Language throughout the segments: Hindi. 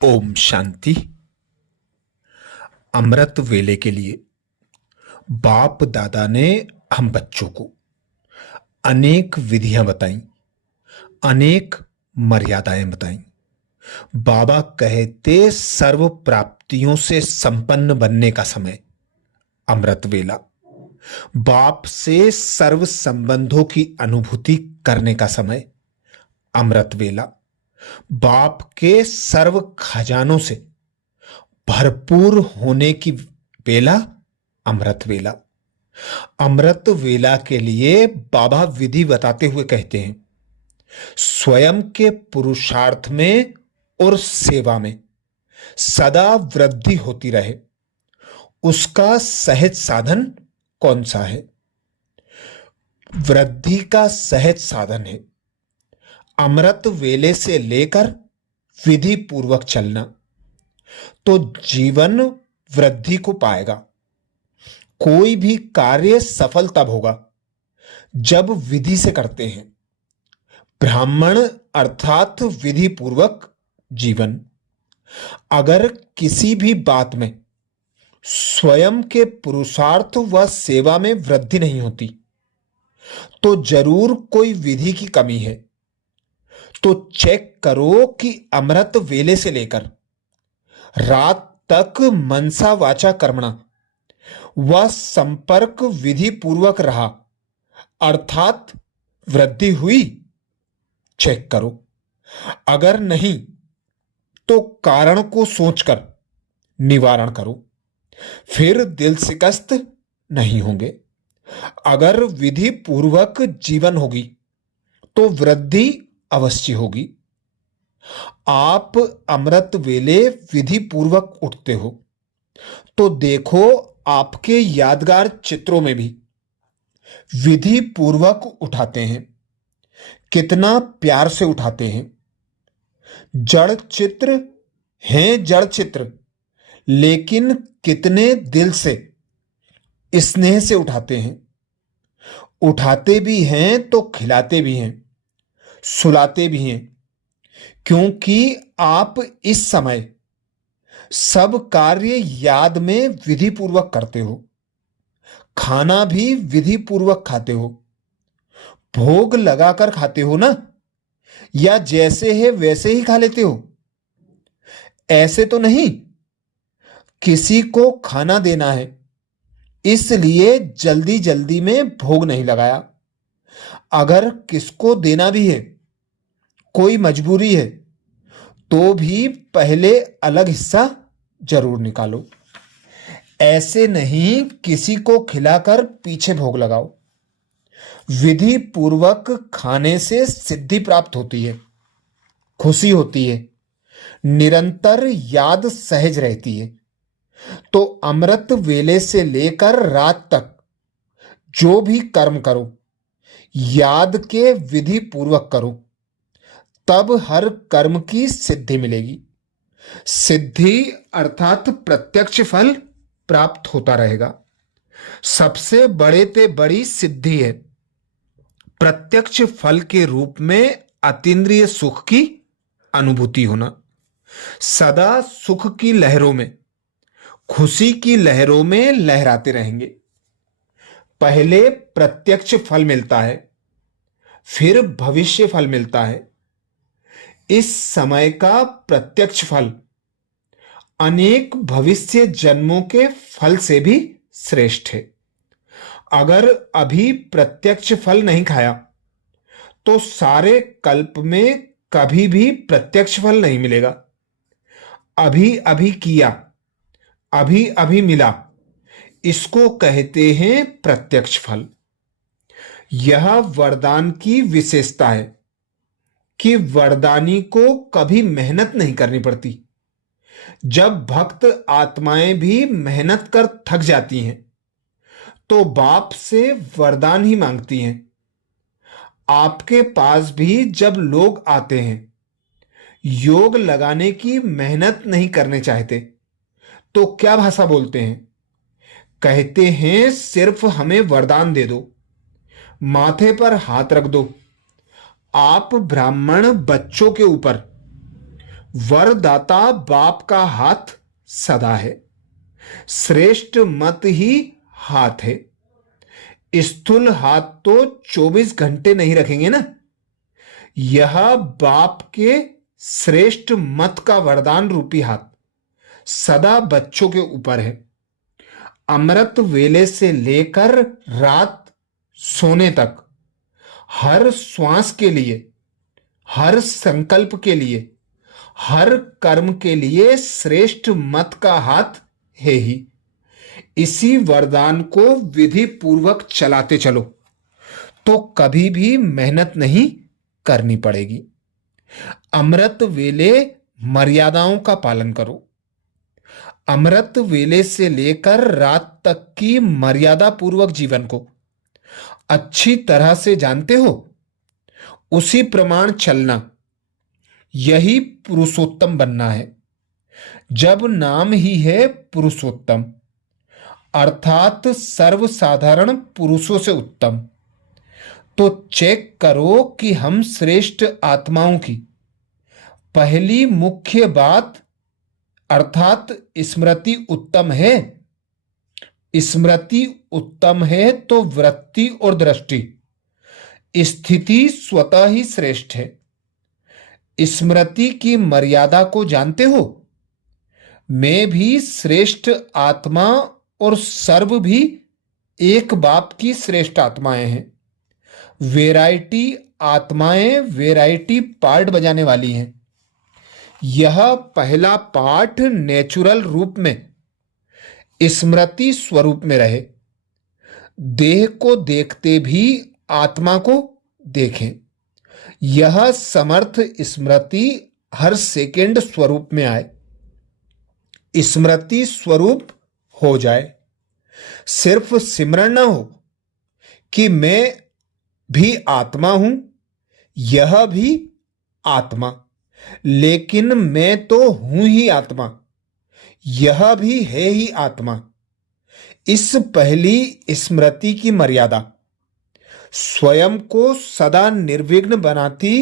ओम शांति। अमृत वेले के लिए बाप दादा ने हम बच्चों को अनेक विधियां बताई, अनेक मर्यादाएं बताई। बाबा कहते सर्व प्राप्तियों से संपन्न बनने का समय अमृत वेला, बाप से सर्व संबंधों की अनुभूति करने का समय अमृत वेला, बाप के सर्व खजानों से भरपूर होने की वेला अमृत वेला। अमृत वेला के लिए बाबा विधि बताते हुए कहते हैं, स्वयं के पुरुषार्थ में और सेवा में सदा वृद्धि होती रहे, उसका सहज साधन कौन सा है? वृद्धि का सहज साधन है अमृत वेले से लेकर विधि पूर्वक चलना, तो जीवन वृद्धि को पाएगा। कोई भी कार्य सफल तब होगा जब विधि से करते हैं। ब्राह्मण अर्थात विधि पूर्वक जीवन। अगर किसी भी बात में स्वयं के पुरुषार्थ व सेवा में वृद्धि नहीं होती, तो जरूर कोई विधि की कमी है। तो चेक करो कि अमृत वेले से लेकर रात तक मनसा वाचा कर्मणा वह संपर्क विधि पूर्वक रहा, अर्थात वृद्धि हुई? चेक करो। अगर नहीं तो कारण को सोचकर निवारण करो, फिर दिल शिकस्त नहीं होंगे। अगर विधि पूर्वक जीवन होगी तो वृद्धि अवश्य होगी। आप अमृत वेले विधि पूर्वक उठते हो तो देखो, आपके यादगार चित्रों में भी विधि पूर्वक उठाते हैं। कितना प्यार से उठाते हैं। जड़ चित्र हैं, जड़ चित्र, लेकिन कितने दिल से स्नेह से उठाते हैं। उठाते भी हैं तो खिलाते भी हैं, सुलाते भी हैं, क्योंकि आप इस समय सब कार्य याद में विधि पूर्वक करते हो। खाना भी विधि पूर्वक खाते हो। भोग लगाकर खाते हो ना, या जैसे है वैसे ही खा लेते हो? ऐसे तो नहीं। किसी को खाना देना है, इसलिए जल्दी जल्दी में भोग नहीं लगाया। अगर किसको देना भी है, कोई मजबूरी है, तो भी पहले अलग हिस्सा जरूर निकालो। ऐसे नहीं किसी को खिलाकर पीछे भोग लगाओ। विधि पूर्वक खाने से सिद्धि प्राप्त होती है, खुशी होती है, निरंतर याद सहज रहती है। तो अमृत वेले से लेकर रात तक जो भी कर्म करो, याद के विधि पूर्वक करो, तब हर कर्म की सिद्धि मिलेगी। सिद्धि अर्थात प्रत्यक्ष फल प्राप्त होता रहेगा। सबसे बड़े ते बड़ी सिद्धि है प्रत्यक्ष फल के रूप में अतीन्द्रिय सुख की अनुभूति होना। सदा सुख की लहरों में, खुशी की लहरों में लहराते रहेंगे। पहले प्रत्यक्ष फल मिलता है, फिर भविष्य फल मिलता है। इस समय का प्रत्यक्ष फल अनेक भविष्य जन्मों के फल से भी श्रेष्ठ है। अगर अभी प्रत्यक्ष फल नहीं खाया तो सारे कल्प में कभी भी प्रत्यक्ष फल नहीं मिलेगा। अभी अभी किया, अभी अभी मिला, इसको कहते हैं प्रत्यक्ष फल। यह वरदान की विशेषता है कि वरदानी को कभी मेहनत नहीं करनी पड़ती। जब भक्त आत्माएं भी मेहनत कर थक जाती हैं तो बाप से वरदान ही मांगती हैं। आपके पास भी जब लोग आते हैं, योग लगाने की मेहनत नहीं करने चाहते, तो क्या भाषा बोलते हैं? कहते हैं सिर्फ हमें वरदान दे दो, माथे पर हाथ रख दो। आप ब्राह्मण बच्चों के ऊपर वरदाता बाप का हाथ सदा है, श्रेष्ठ मत ही हाथ है। स्थूल हाथ तो 24 घंटे नहीं रखेंगे ना। यह बाप के श्रेष्ठ मत का वरदान रूपी हाथ सदा बच्चों के ऊपर है। अमृत वेले से लेकर रात सोने तक हर श्वास के लिए, हर संकल्प के लिए, हर कर्म के लिए श्रेष्ठ मत का हाथ है ही। इसी वरदान को विधि पूर्वक चलाते चलो तो कभी भी मेहनत नहीं करनी पड़ेगी। अमृत वेले मर्यादाओं का पालन करो। अमृत वेले से लेकर रात तक की मर्यादा पूर्वक जीवन को अच्छी तरह से जानते हो, उसी प्रमाण चलना, यही पुरुषोत्तम बनना है। जब नाम ही है पुरुषोत्तम, अर्थात सर्वसाधारण पुरुषों से उत्तम, तो चेक करो कि हम श्रेष्ठ आत्माओं की पहली मुख्य बात अर्थात स्मृति उत्तम है। स्मृति उत्तम है तो वृत्ति और दृष्टि, स्थिति स्वतः ही श्रेष्ठ है। स्मृति की मर्यादा को जानते हो। मैं भी श्रेष्ठ आत्मा और सर्व भी एक बाप की श्रेष्ठ आत्माएं हैं। वैरायटी आत्माएं वैरायटी पार्ट बजाने वाली हैं। यह पहला पाठ नेचुरल रूप में स्मृति स्वरूप में रहे। देह को देखते भी आत्मा को देखें। यह समर्थ स्मृति हर सेकेंड स्वरूप में आए, स्मृति स्वरूप हो जाए। सिर्फ सिमरन न हो कि मैं भी आत्मा हूं, यह भी आत्मा, लेकिन मैं तो हूं ही आत्मा, यह भी है ही आत्मा। इस पहली स्मृति की मर्यादा स्वयं को सदा निर्विघ्न बनाती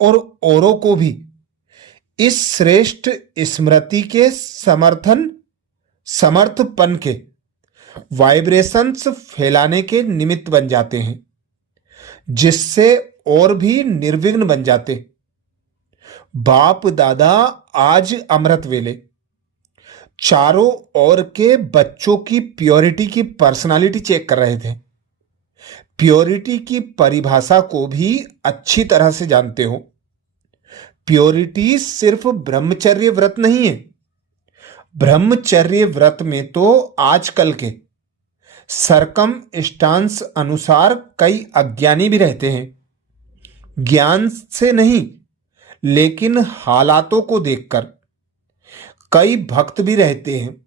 और औरों को भी इस श्रेष्ठ स्मृति के समर्थपन के वाइब्रेशंस फैलाने के निमित्त बन जाते हैं, जिससे और भी निर्विघ्न बन जाते। बाप दादा आज अमृत वेले चारों ओर के बच्चों की प्योरिटी की पर्सनालिटी चेक कर रहे थे। प्योरिटी की परिभाषा को भी अच्छी तरह से जानते हो। प्योरिटी सिर्फ ब्रह्मचर्य व्रत नहीं है। ब्रह्मचर्य व्रत में तो आजकल के सरकम स्टांस अनुसार कई अज्ञानी भी रहते हैं। ज्ञान से नहीं, लेकिन हालातों को देखकर कई भक्त भी रहते हैं।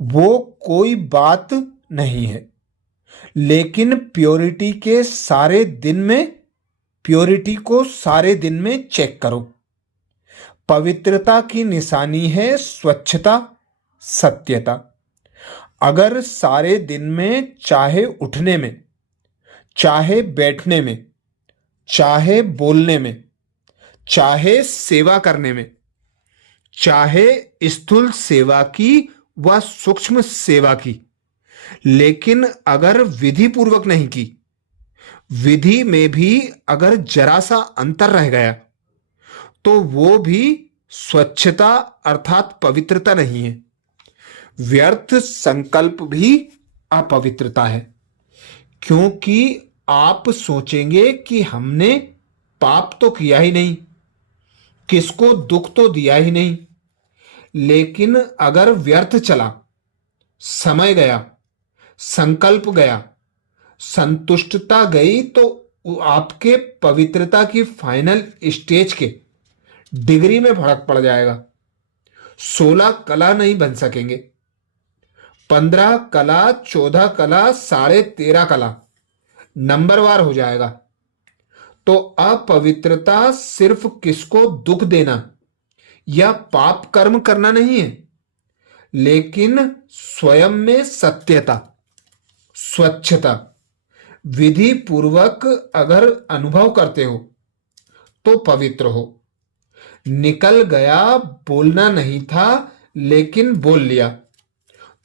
वो कोई बात नहीं है, लेकिन प्योरिटी को सारे दिन में चेक करो। पवित्रता की निशानी है स्वच्छता, सत्यता। अगर सारे दिन में चाहे उठने में, चाहे बैठने में, चाहे बोलने में, चाहे सेवा करने में, चाहे स्थूल सेवा की व सूक्ष्म सेवा की, लेकिन अगर विधि पूर्वक नहीं की, विधि में भी अगर जरा सा अंतर रह गया, तो वो भी स्वच्छता अर्थात पवित्रता नहीं है। व्यर्थ संकल्प भी अपवित्रता है, क्योंकि आप सोचेंगे कि हमने पाप तो किया ही नहीं, किसको दुख तो दिया ही नहीं, लेकिन अगर व्यर्थ चला, समय गया, संकल्प गया, संतुष्टता गई, तो आपके पवित्रता की फाइनल स्टेज के डिग्री में फर्क पड़ जाएगा। 16 कला नहीं बन सकेंगे। 15 कला, 14 कला, 13.5 कला नंबरवार हो जाएगा। तो अपवित्रता सिर्फ किसको दुख देना या पाप कर्म करना नहीं है, लेकिन स्वयं में सत्यता, स्वच्छता विधि पूर्वक अगर अनुभव करते हो तो पवित्र हो। निकल गया, बोलना नहीं था लेकिन बोल लिया,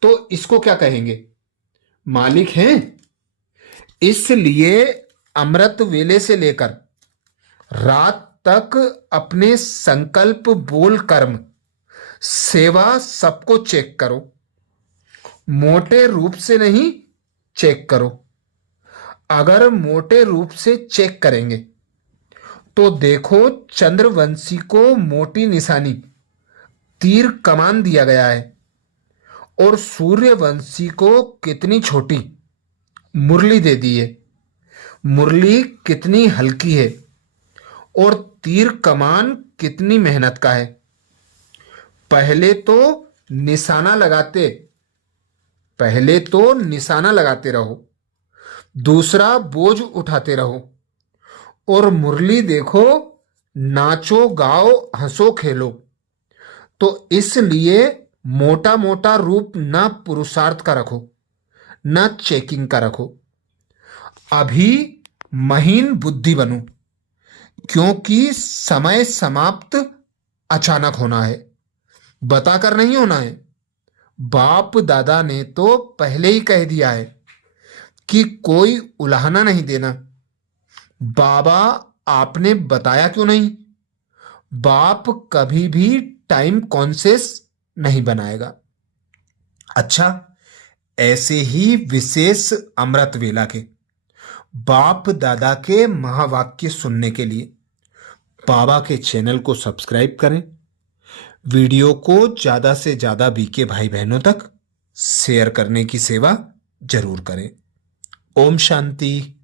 तो इसको क्या कहेंगे? मालिक हैं। इसलिए अमृत वेले से लेकर रात तक अपने संकल्प, बोल, कर्म, सेवा सबको चेक करो। मोटे रूप से नहीं, चेक करो। अगर मोटे रूप से चेक करेंगे तो देखो, चंद्रवंशी को मोटी निशानी, तीर कमान दिया गया है, और सूर्यवंशी को कितनी छोटी मुरली दे दी है। मुरली कितनी हल्की है और तीर कमान कितनी मेहनत का है। पहले तो निशाना लगाते पहले तो निशाना लगाते रहो, दूसरा बोझ उठाते रहो, और मुरली देखो, नाचो गाओ हंसो खेलो। तो इसलिए मोटा मोटा रूप ना पुरुषार्थ का रखो, ना चेकिंग का रखो। अभी महीन बुद्धि बनो, क्योंकि समय समाप्त अचानक होना है, बताकर नहीं होना है। बाप दादा ने तो पहले ही कह दिया है कि कोई उलाहना नहीं देना। बाबा आपने बताया क्यों नहीं? बाप कभी भी टाइम कॉन्शियस नहीं बनाएगा। अच्छा, ऐसे ही विशेष अमृत वेला के बाप दादा के महावाक्य सुनने के लिए बाबा के चैनल को सब्सक्राइब करें। वीडियो को ज्यादा से ज्यादा बीके भाई बहनों तक शेयर करने की सेवा जरूर करें। ओम शांति।